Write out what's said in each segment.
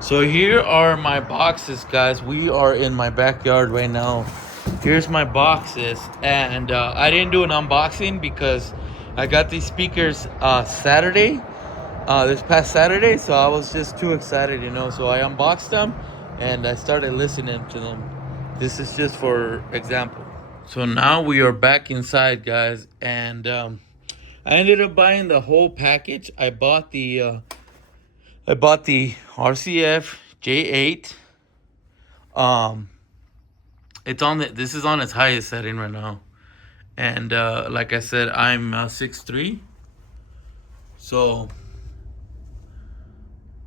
So here are my boxes, guys. We are in my backyard right now. Here's my boxes, and I didn't do an unboxing because I got these speakers Saturday, this past Saturday. So I was just too excited, So I unboxed them, and I started listening to them. This is just for example. So now we are back inside, guys, and I ended up buying the whole package. I bought the RCF J8. Um, this is on its highest setting right now, and like I said, I'm 6'3". So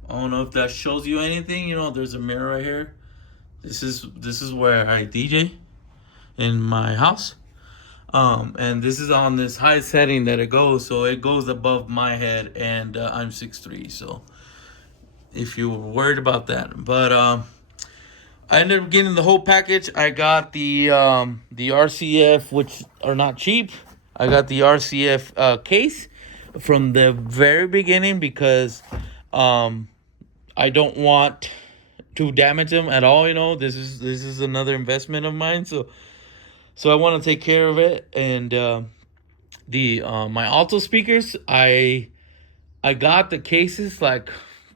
I don't know if that shows you anything. There's a mirror right here. This is where I DJ in my house. And this is on this high setting that it goes, so it goes above my head, and I'm 6'3". So if you were worried about that, but I ended up getting the whole package. I got the RCF, which are not cheap. I got the RCF case from the very beginning because I don't want to damage them at all. This is another investment of mine, so I want to take care of it. And the my Alto speakers, I got the cases like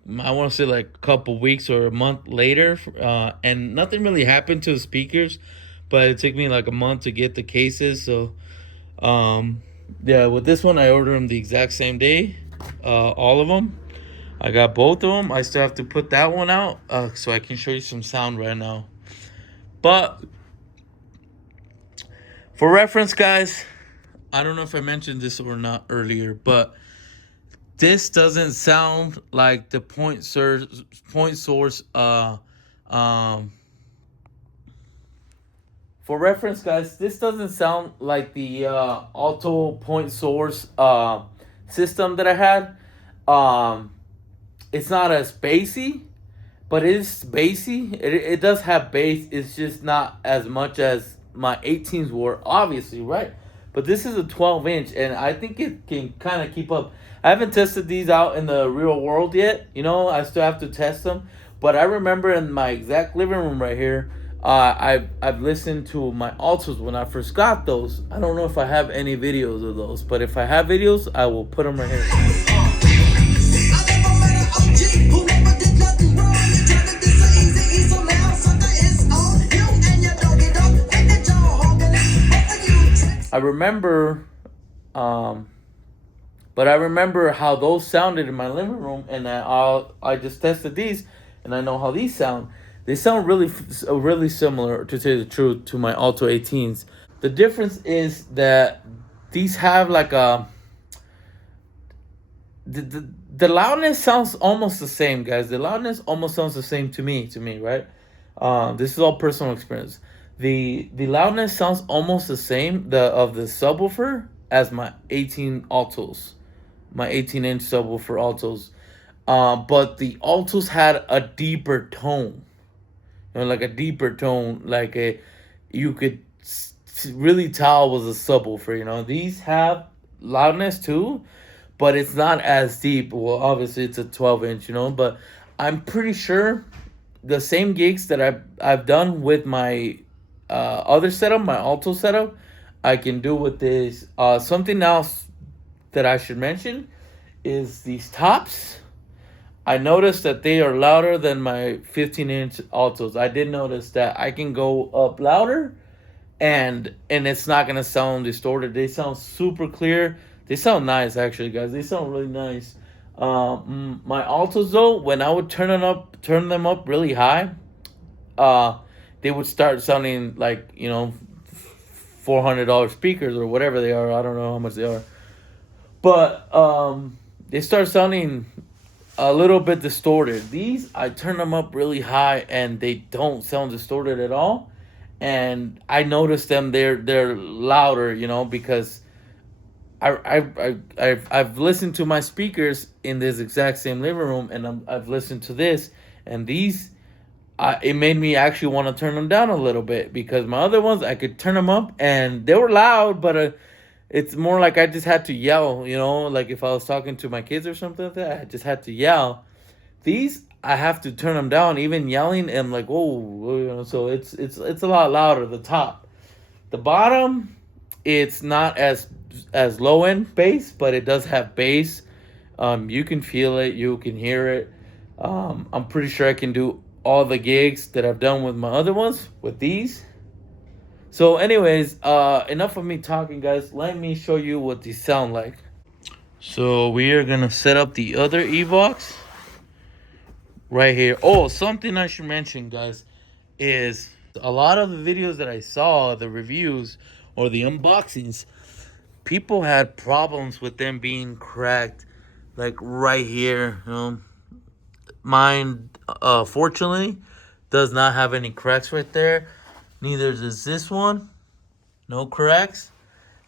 I want to say like a couple weeks or a month later, and nothing really happened to the speakers, but it took me like a month to get the cases. So, yeah, with this one, I ordered them the exact same day, all of them. I got both of them. I still have to put that one out, so I can show you some sound right now. But for reference, guys, I don't know if I mentioned this or not earlier, but this doesn't sound like the point source. For reference, guys, this doesn't sound like the Alto point source system that I had. It's not as bassy, but it is bassy. It does have bass. It's just not as much as my 18s were, obviously, right? But this is a 12-inch, and I think it can kind of keep up. I haven't tested these out in the real world yet. I still have to test them. But I remember in my exact living room right here, I've listened to my Altos when I first got those. I don't know if I have any videos of those, but if I have videos, I will put them right here. I remember, but I remember how those sounded in my living room, and I just tested these, and I know how these sound. They sound really similar, to tell you the truth, to my Alto 18s. The difference is that these have like the loudness sounds almost the same, guys. The loudness almost sounds the same to me, right? This is all personal experience. The loudness sounds almost the same of the subwoofer as my 18 Altos, my 18-inch subwoofer Altos. But the Altos had a deeper tone, like a deeper tone, you could really tell was a subwoofer. These have loudness too, but it's not as deep. Well, obviously it's a 12-inch, but I'm pretty sure the same gigs that I've done with my other setup, my Alto setup, I can do with this. Something else that I should mention is these tops. I noticed that they are louder than my 15-inch Altos. I did notice that I can go up louder, and it's not gonna sound distorted. They sound super clear. They sound nice, actually, guys. They sound really nice. My Altos, though, when I would turn them up really high, they would start sounding like $400 speakers or whatever they are. I don't know how much they are, but they start sounding a little bit distorted. These, I turn them up really high and they don't sound distorted at all. And I noticed them; they're louder, because I've listened to my speakers in this exact same living room, and I've listened to this, and these, it made me actually want to turn them down a little bit, because my other ones I could turn them up and they were loud, but it's more like I just had to yell, like if I was talking to my kids or something like that, I just had to yell. These, I have to turn them down. Even yelling, I'm like, whoa, you know. So it's a lot louder. The top, the bottom, it's not as low end bass, but it does have bass. You can feel it, you can hear it. I'm pretty sure I can do all the gigs that I've done with my other ones with these. So, anyways, enough of me talking, guys. Let me show you what these sound like. So we are gonna set up the other Evox right here. Oh, something I should mention, guys, is a lot of the videos that I saw, the reviews or the unboxings, people had problems with them being cracked, like right here. Mine, fortunately, does not have any cracks right there. Neither does this one, no cracks,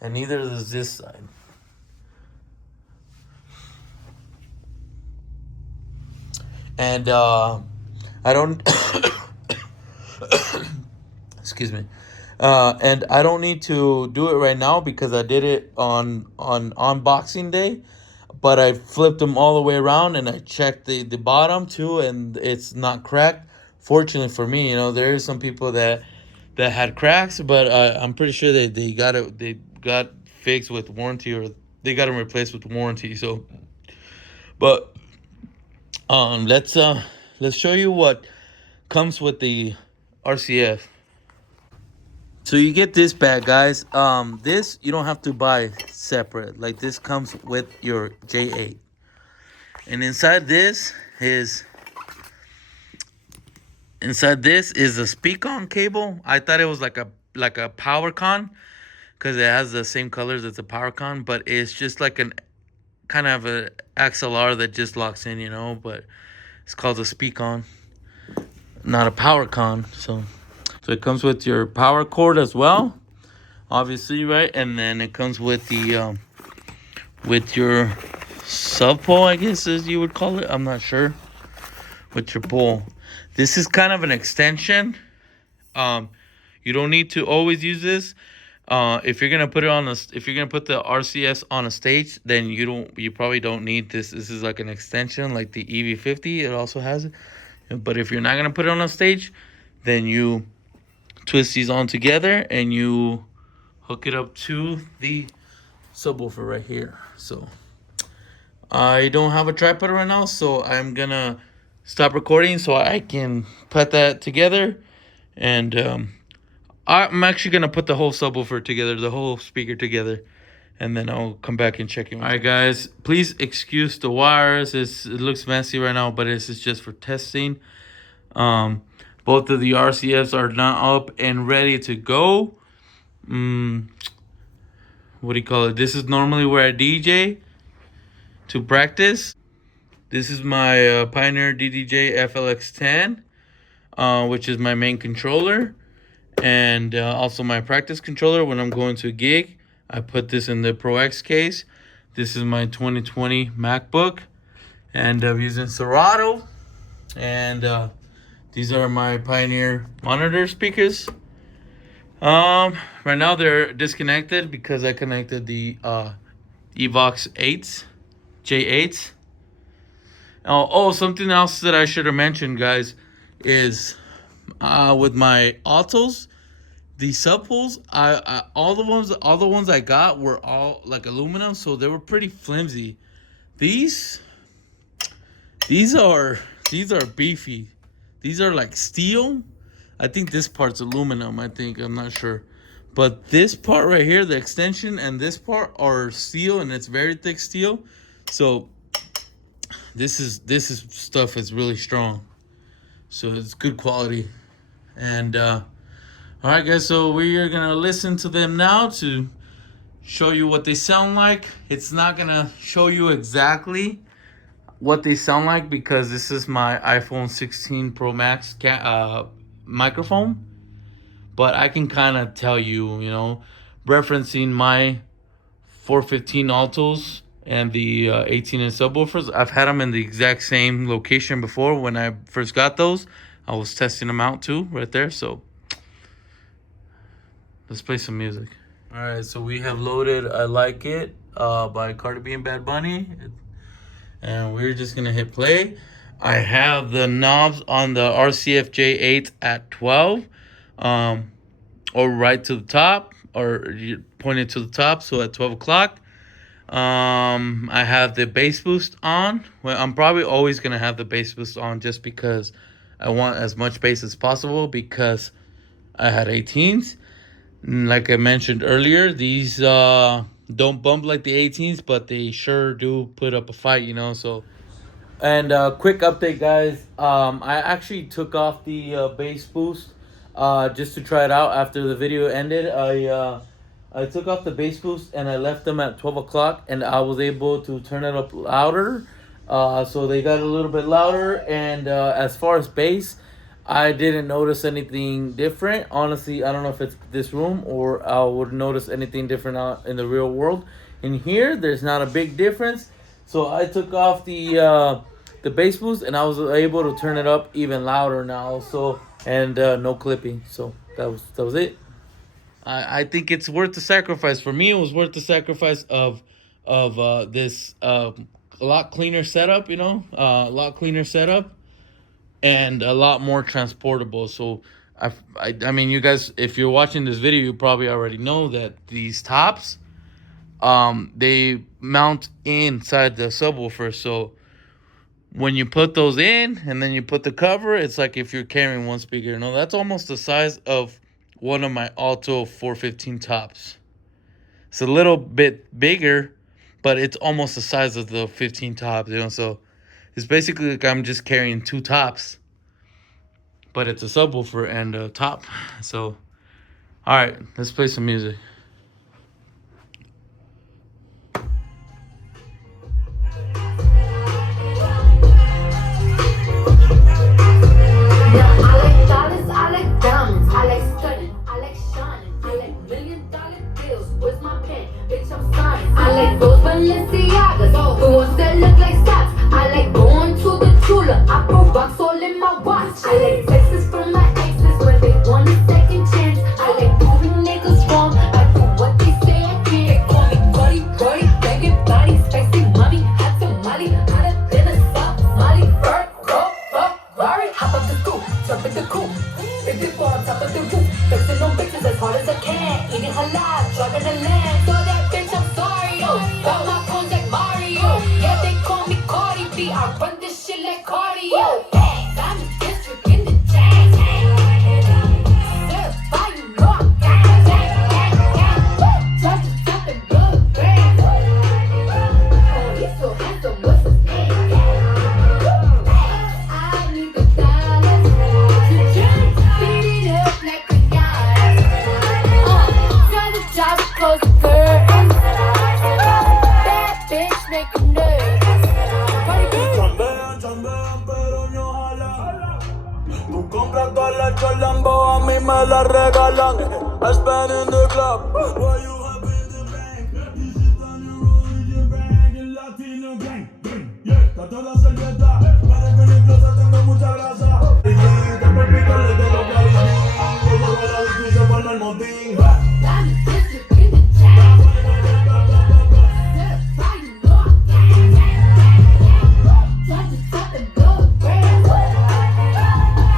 and neither does this side. And I don't excuse me. And I don't need to do it right now because I did it on unboxing day. But I flipped them all the way around and I checked the bottom too, and it's not cracked. Fortunately for me, there is some people that had cracks, but I'm pretty sure they got fixed with warranty, or they got them replaced with warranty. So, but let's show you what comes with the RCF. So you get this bag, guys. This you don't have to buy separate. Like, this comes with your J8, and inside this is a speak-on cable. I thought it was like a power con because it has the same colors as a power con, but it's just like an kind of a XLR that just locks in, But it's called a speak-on, not a power con. So it comes with your power cord as well, obviously, right? And then it comes with the with your sub pole, I guess, as you would call it. I'm not sure. With your pole, this is kind of an extension. You don't need to always use this. If you're gonna put the RCS on a stage, then you probably don't need this. This is like an extension, like the EV50. It also has it. But if you're not gonna put it on a stage, then you twist these on together and you hook it up to the subwoofer right here. So I don't have a tripod right now, so I'm gonna stop recording so I can put that together. And I'm actually gonna put the whole subwoofer together, the whole speaker together, and then I'll come back and check it. All right, guys, please excuse the wires. It looks messy right now, but this is just for testing. Both of the RCFs are now up and ready to go. What do you call it? This is normally where I DJ to practice. This is my Pioneer DDJ FLX10, which is my main controller, and also my practice controller when I'm going to a gig. I put this in the Pro X case. This is my 2020 MacBook, and I'm using Serato, and these are my Pioneer monitor speakers. Right now they're disconnected because I connected the Evox 8s, J8s. Oh, something else that I should have mentioned, guys, is with my Altos, the subwools, all the ones I got were all like aluminum, so they were pretty flimsy. These are beefy. These are like steel. I think this part's aluminum. I'm not sure, but this part right here, the extension, and this part are steel, and it's very thick steel. So this stuff is really strong. So it's good quality. And all right, guys, so we are gonna listen to them now to show you what they sound like. It's not gonna show you exactly what they sound like because this is my iPhone 16 Pro Max microphone, but I can kind of tell you, referencing my 415 Altos and the 18-inch subwoofers. I've had them in the exact same location before. When I first got those, I was testing them out too right there. So let's play some music. All right, so we have loaded I Like It by Cardi B and Bad Bunny, and we're just gonna hit play. I have the knobs on the RCF J8 at 12, or right to the top, or you point it to the top. So at 12 o'clock, I have the bass boost on. Well, I'm probably always gonna have the bass boost on just because I want as much bass as possible because I had 18s. Like I mentioned earlier, these don't bump like the 18s, but they sure do put up a fight, So, and quick update, guys. I actually took off the bass boost just to try it out after the video ended. I took off the bass boost and I left them at 12 o'clock, and I was able to turn it up louder. So they got a little bit louder. And as far as bass, I didn't notice anything different. Honestly, I don't know if it's this room or I would notice anything different out in the real world. In here, there's not a big difference. So I took off the bass boost and I was able to turn it up even louder now. So, and no clipping. So that was it. I think it's worth the sacrifice. For me, it was worth the sacrifice of this a lot cleaner setup. A lot cleaner setup and a lot more transportable. So I mean, you guys, if you're watching this video, you probably already know that these tops, they mount inside the subwoofer. So when you put those in and then you put the cover, it's like if you're carrying one speaker. That's almost the size of one of my Alto 415 tops. It's a little bit bigger, but it's almost the size of the 15 tops. So it's basically like I'm just carrying two tops, but it's a subwoofer and a top. So, all right, let's play some music. I like those Balenciagas, the ones that look like socks. I like going to the Tula, I put rocks all in my watch. I like texts from my exes where they want a second chance. I like proving niggas wrong, I do what they say I can't. They call me Cardi, Cardi, banging body, spicy mommy, hot tamale, hotter than a Somali. Ferrari, hop up the scoop, jump in the coupe, big dip on top of the roof, flexing on bitches as hard as I can, eating halal, driving a lamb, so that bitch I'm sorry, got my phones like Mario, yeah they call me Cardi B, I run this shit like cardio, I'm the district in the jazz, certified you know I'm gang, drop the top and blow the brand, oh he's so handsome, what's his name? I need the dollars to beat it up like a yacht. Try to drop, close the curtains. Bad bitch make him nervous. Chambean, chambean, pero no jalan. Tú compras todas las Lambo, a mí me las regalan. I spend in the club. What you have in the bank? You sit on your roll in your bag. El latino gang, yeah. Está toda la servieta. Para que en el closet tengo mucha grasa. Y te por picarle de los países. Yo llego a la disco y se forma el motín. I'm the district in the jazz. Certified you know I'm gang. Drop the top and blow the brand.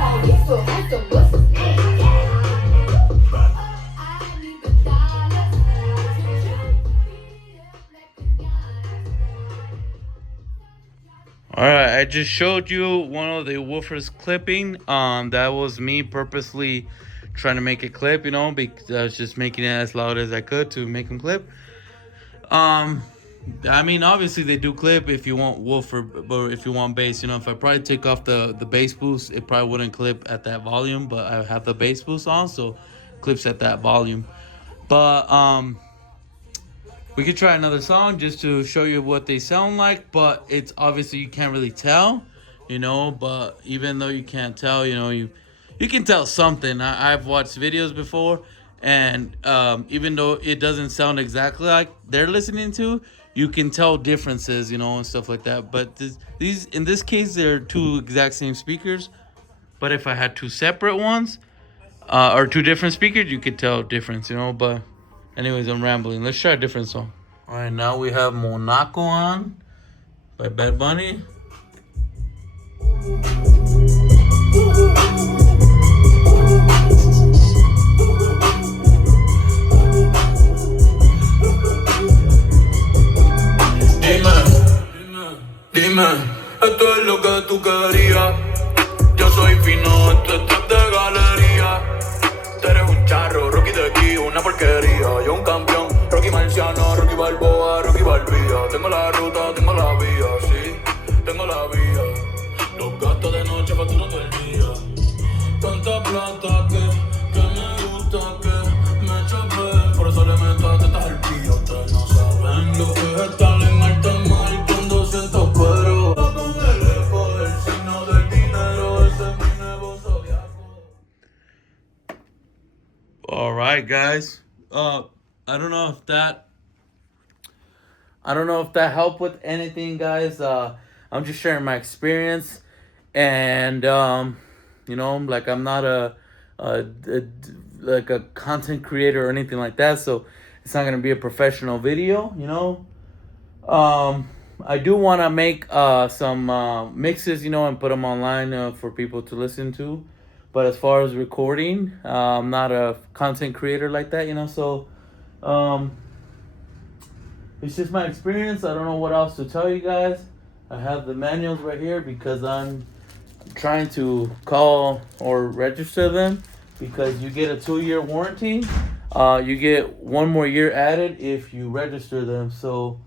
Oh he's so handsome, what's his name? I need the dollars to beat it up like a yacht. All right, I just showed you one of the woofers clipping. That was me purposely trying to make it clip, because I was just making it as loud as I could to make them clip. I mean, obviously they do clip if you want woofer, but if you want bass, if I probably take off the bass boost, it probably wouldn't clip at that volume. But I have the bass boost on, so clips at that volume. But we could try another song just to show you what they sound like, but it's obviously you can't really tell, but even though you can't tell, you can tell something. I've watched videos before, and even though it doesn't sound exactly like they're listening to, you can tell differences, and stuff like that. But these in this case, they're two exact same speakers, but if I had two separate ones, or two different speakers, you could tell difference, but anyways, I'm rambling. Let's try a different song. All right, now we have Monaco on by Bad Bunny. Dime, esto es lo que tú querías. Yo soy fino, esto es trap de galería. Tú eres un charro, Rocky de aquí, una porquería. Yo un campeón, Rocky Marciano, Rocky Balboa, Rocky Balbía. Tengo la ruta, tengo la vía, sí, tengo la vía. Los gastos de noche facturan todo el día. Tanta plata que me gusta que me chapen. Por eso le meto a tetas al pillo. Ustedes no saben lo que es estar en alta mar cuando siento cuero. Con el eco, el signo del dinero, ese es mi nuevo zodiaco. All right, guys. I don't know if that helped with anything, guys. I'm just sharing my experience, and like I'm not like a content creator or anything like that, so it's not gonna be a professional video. I do want to make some mixes, and put them online for people to listen to. But as far as recording, I'm not a content creator like that, so it's just my experience. I don't know what else to tell you guys. I have the manuals right here because I'm trying to call or register them, because you get a 2-year warranty. You get 1 more year added if you register them. So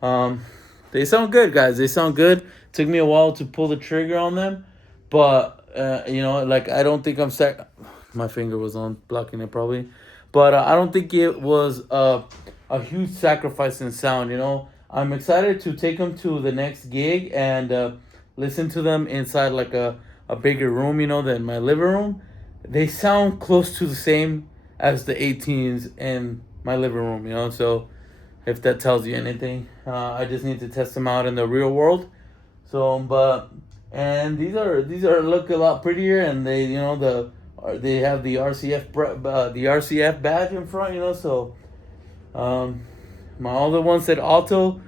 they sound good, guys. They sound good. Took me a while to pull the trigger on them, but I don't think my finger was on blocking it probably, but I don't think it was a huge sacrifice in sound. I'm excited to take them to the next gig and listen to them inside like a bigger room, than my living room. They sound close to the same as the 18s in my living room, so if that tells you anything. I just need to test them out in the real world. And these are look a lot prettier, and they they have the RCF badge in front, so my other one said Alto.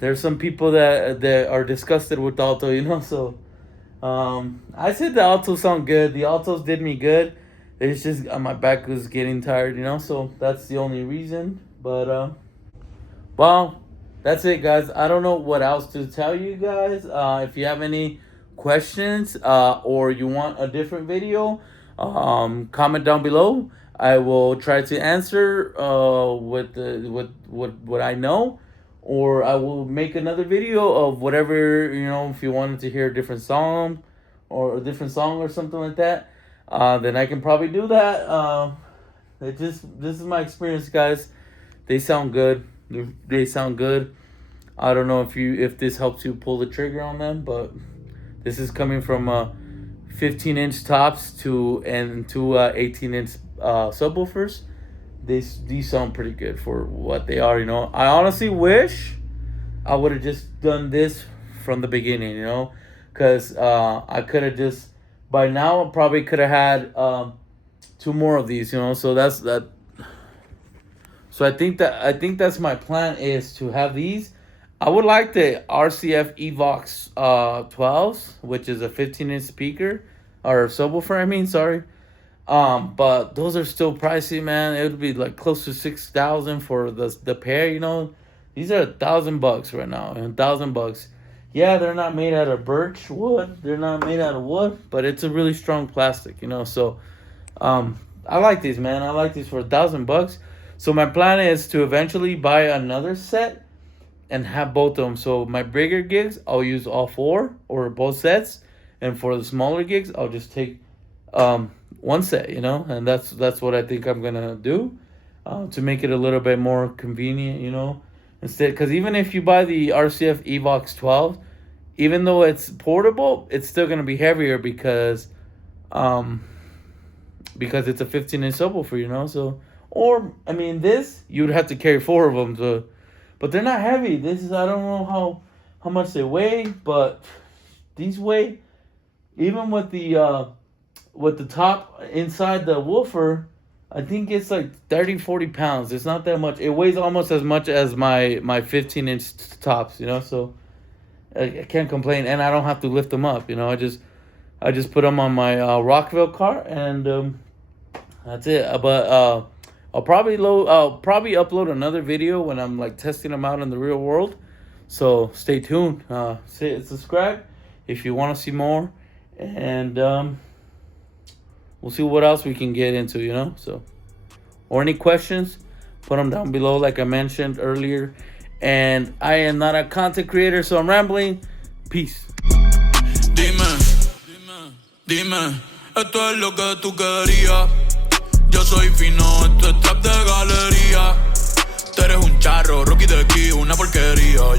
There's some people that are disgusted with Alto, so I said the Altos sound good. The Altos did me good. It's just my back was getting tired, so that's the only reason. But well, that's it, guys. I don't know what else to tell you guys. If you have any questions or you want a different video, comment down below. I will try to answer with what I know, or I will make another video of whatever, if you wanted to hear a different song or something like that, then I can probably do that. This is my experience, guys. They sound good. They sound good. I don't know if this helps you pull the trigger on them, but this is coming from 15-inch tops to 18-inch subwoofers. These sound pretty good for what they are. I honestly wish I would have just done this from the beginning. Because I could have just, by now I probably could have had 2 more of these. So that's that. So I think that's my plan, is to have these. I would like the RCF Evox 12s, which is a 15-inch speaker or subwoofer. Sorry. But those are still pricey, man. It would be like close to $6,000 for the pair. These are $1,000 right now. $1,000. Yeah, they're not made out of birch wood. They're not made out of wood, but it's a really strong plastic. So, I like these, man. I like these for $1,000. So my plan is to eventually buy another set and have both of them. So my bigger gigs, I'll use all 4 or both sets, and for the smaller gigs, I'll just take one set, and that's what I think I'm gonna do to make it a little bit more convenient, instead, because even if you buy the RCF Evox 12, even though it's portable, it's still gonna be heavier because it's a 15-inch subwoofer, so. Or, this, you would have to carry 4 of them, but they're not heavy. I don't know how much they weigh, but these weigh, even with the top inside the woofer, I think it's like 30-40 pounds. It's not that much. It weighs almost as much as my 15-inch tops, so I can't complain, and I don't have to lift them up. I just put them on my Rockville car, and that's it. But I'll probably upload another video when I'm like testing them out in the real world. So stay tuned. Subscribe if you want to see more, and we'll see what else we can get into. So, or any questions, put them down below, like I mentioned earlier. And I am not a content creator, so I'm rambling. Peace. Dime, esto es lo que tú querías. Yo soy fino, esto es trap de galería. Tú eres un charro, Rocky de aquí, una porquería.